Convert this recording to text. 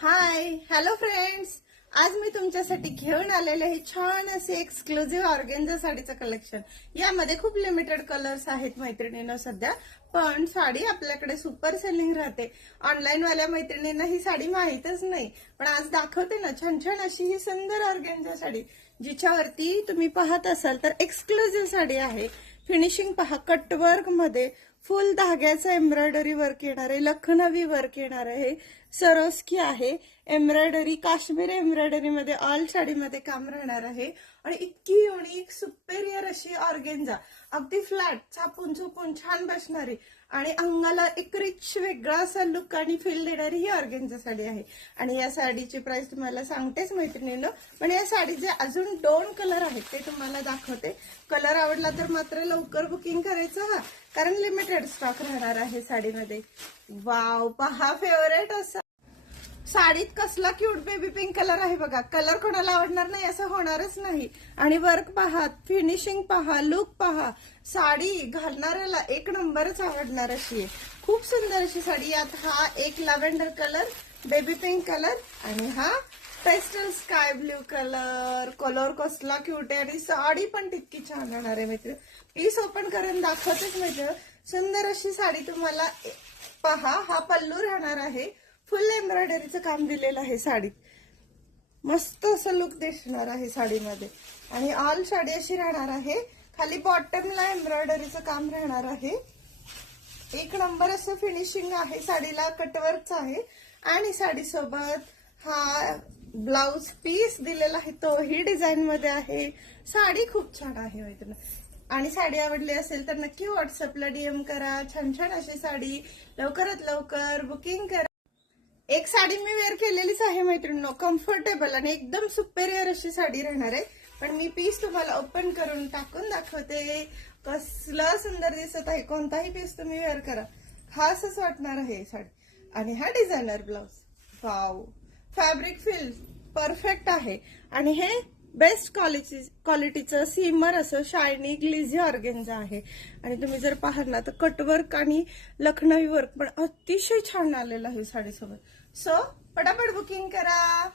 Hi hello friends, आज मी तुमच्यासाठी घेऊन आलेले हे छान असे एक्सक्लुझिव्ह ऑर्गेन्झा साडीचं कलेक्शन. यामध्ये खूप लिमिटेड कलर्स आहेत मैत्रिणींनो सध्या, पण साडी आपल्याकडे सुपर सेलिंग राहते. ऑनलाईन वाल्या मैत्रिणींना ही साडी माहीतच नाही, पण आज दाखवते ना छान छान अशी ही सुंदर ऑर्गेन्झा साडी, जिच्यावरती तुम्ही पाहत असाल तर एक्सक्लुझिव्ह साडी आहे. फिनिशिंग पहा, कटवर्क मध्ये फुल धाग्याचं एम्ब्रॉयडरी वर्क येणार आहे, लखनवी वर्क येणार आहे, सरोस्की आहे, एम्ब्रॉयडरी काश्मीरी एम्ब्रॉयडरी मध्ये ऑल साडीमध्ये काम राहणार आहे. आणि इतकी युनिक सुपेरियर अशी ऑर्गेन्झा, अगदी फ्लॅट चापून चुपून छान बसणारी आणि अंगाला एक रिच वेगळा असा लुक आणि फील देणारी ही ऑर्गेन्झा साडी आहे. आणि या साडीची प्राइस तुम्हाला सांगतेच मैत्रिणींनो, पण या साडीचे अजून 2 कलर आहेत ते तुम्हाला दाखवते. कलर आवडला तर मात्र लवकर बुकिंग करायचं हा, कारण लिमिटेड स्टॉक राहणार आहे साडीमध्ये. वाव, पहा फेवरेट असा साडीत कसला क्यूट बेबी पिंक कलर आहे बघा. कलर कोणाला आवडणार नाही असं होणारच नाही. आणि वर्क पहा, फिनिशिंग पहा, लुक पहा, साडी घालणाऱ्याला एक नंबरच आवडणार अशी आहे. खूप सुंदर अशी साडी. यात हा एक lavender colour, baby pink colour आणि हा pastel sky blue colour. Colour कसला क्यूट आहे आणि साडी पण तितकी छान राहणार आहे मित्र. पीस ओपन करून दाखवतेच मित्र. सुंदर अशी साडी तुम्हाला पहा. हा पल्लू राहणार आहे, फुल एम्ब्रॉयडरीचं काम दिलेलं आहे साडीत. मस्त असं लुक दिसणार आहे साडीमध्ये. आणि ऑल साडी अशी राहणार आहे, खाली बॉटमला एम्ब्रॉयडरीचं काम राहणार आहे. एक नंबर असं फिनिशिंग आहे साडीला, कटवर्कचं आहे. आणि साडीसोबत हा ब्लाउज पीस दिलेला आहे, तोही डिझाईन मध्ये आहे. साडी खूप छान आहे मैत्रिणी. आणि साडी आवडली असेल तर नक्की व्हॉट्सअपला डीएम करा. छान छान अशी साडी लवकरात लवकर बुकिंग करा. एक साडी मी वेअर केलेलीच आहे मैत्रिणींनो, कम्फर्टेबल आणि एकदम सुपेरियर अशी साडी राहणार आहे. पण मी पीस तुम्हाला ओपन करून टाकून दाखवते. कसला सुंदर दिसत आहे. कोणताही पीस तुम्ही वेअर करा, खासच वाटणार आहे साडी. आणि हा designer blouse, wow, fabric feel perfect आहे. आणि हे बेस्ट क्वालिटीचं सीमर असं शायनी ग्लिझी ऑर्गेन्झा आहे. आणि तुम्ही जर पाहाल ना तर कटवर्क आणि लखनवी वर्क पण अतिशय छान आलेलं आहे साडीसोबत. सो पटापट बुकिंग करा.